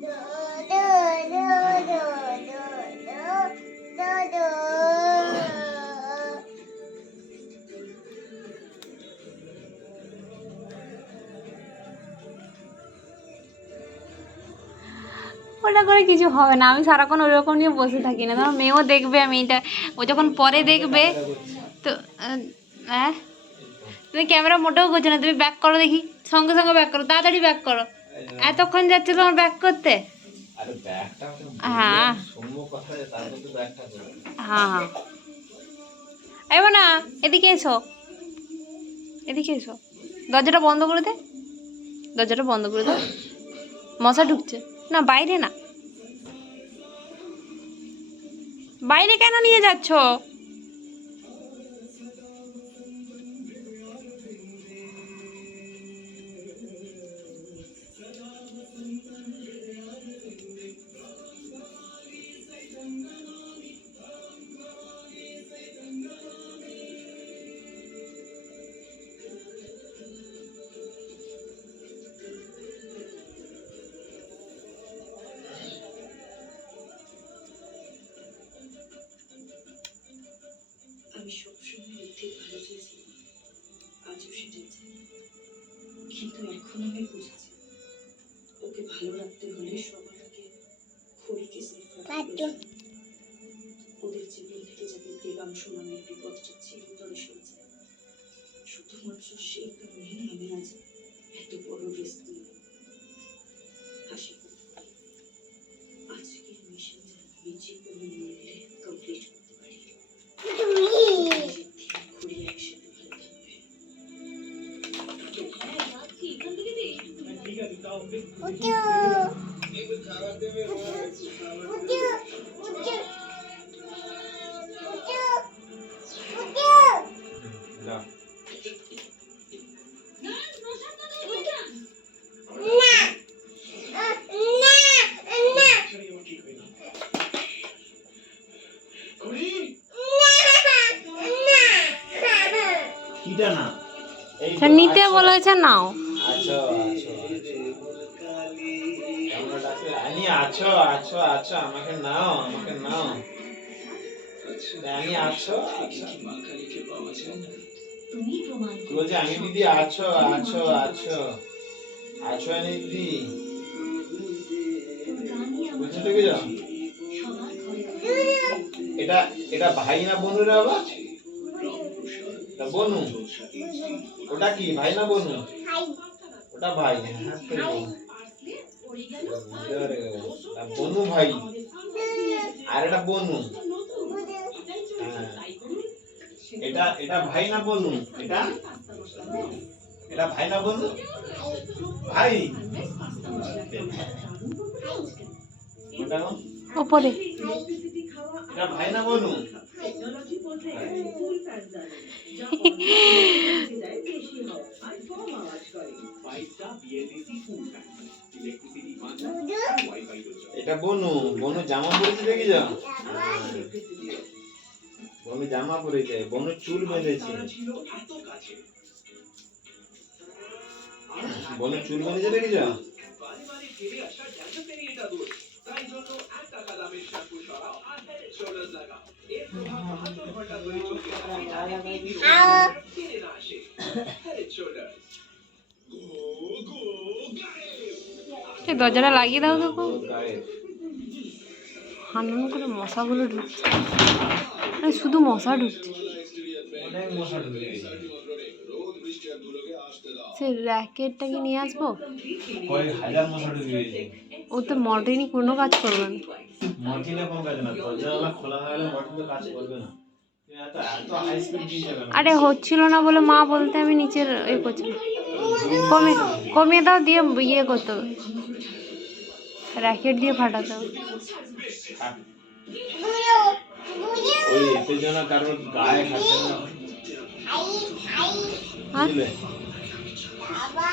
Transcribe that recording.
ওটা করে কিছু হবে না, আমি সারাক্ষণ ওইরকম নিয়ে বসে থাকি না। ধরো মেয়েও দেখবে আমি এটা, ও যখন পরে দেখবে তো হ্যাঁ তুমি ক্যামেরা মোটেও করছো না, তুমি ব্যাক করো দেখি, সঙ্গে সঙ্গে ব্যাক করো, তাড়াতাড়ি ব্যাক করো। এতক্ষণ যাচ্ছে তোমার ব্যাক করতে। হ্যাঁ হ্যাঁ এবার না, এদিকে এসো, এদিকে এসো, দরজাটা বন্ধ করে দে, দরজাটা বন্ধ করে দাও, মশা ঢুকছে। না বাইরে না, বাইরে কেন নিয়ে যাচ্ছ? আমি সবসময় ঋদ্ধির ভালো চেয়েছিলাম, আজও সেটাই চাই। কিন্তু এখন আমি বুঝেছি ওকে ভালো রাখতে হলে সবার আগে খড়িকে ওদের জীবন থেকে যাতে দেবাংশ নামের বিপদটা চিরতরে সরে যায়, শুধুমাত্র সেই কারণেই আমি আজ এত বড় রিস্ক নিলাম। হাসি আজকের মিশন যেন আমি যে কোনো মূল্যে কমপ্লিট করতে পারি। খড়ি একসাথে ভালো থাকবে। নিতে বলেছে নাও। আছো আছো আছো আমাকে নাও, আমাকে নাও, আমি আছো বলছি, আমি দিদি আছো আছো আছো আছো আমি দিদি বুঝছো দেখে যাও। এটা এটা ভাই না বোনু রে বাবা? বনু, ওটা কি ভাই না বনু? ওটা ভাই, বনু ভাই, আর এটা বনু। এটা এটা ভাই না বনু? এটা এটা ভাই না বনু? ভাই উপরে এটা ভাই না বনু? এটা বনু, বনু জামা পরেছে দেখি যা, বনু জামা পরেছে, বনু চুল বেঁধেছে, বনু চুল বেঁধেছে দেখি যা। দরজাটা লাগিয়ে দাও তো, হানন করে মশাগুলো ঢুকছে, শুধু মশা ঢুকছে। সে র্যাকেটটাকে নিয়ে আসবো, ও তো মর্টিনি কোনো কাজ করবে না। আরে হচ্ছিল না বলে মা বলতে আমি নিচের এ করছিলাম, কমিয়ে দাও, দিয়ে ইয়ে করতে হবে, র্যাকেট দিয়ে ফাটাতে হবে। ওই এতে যেন কারোর গায়ে খাচ্ছে না।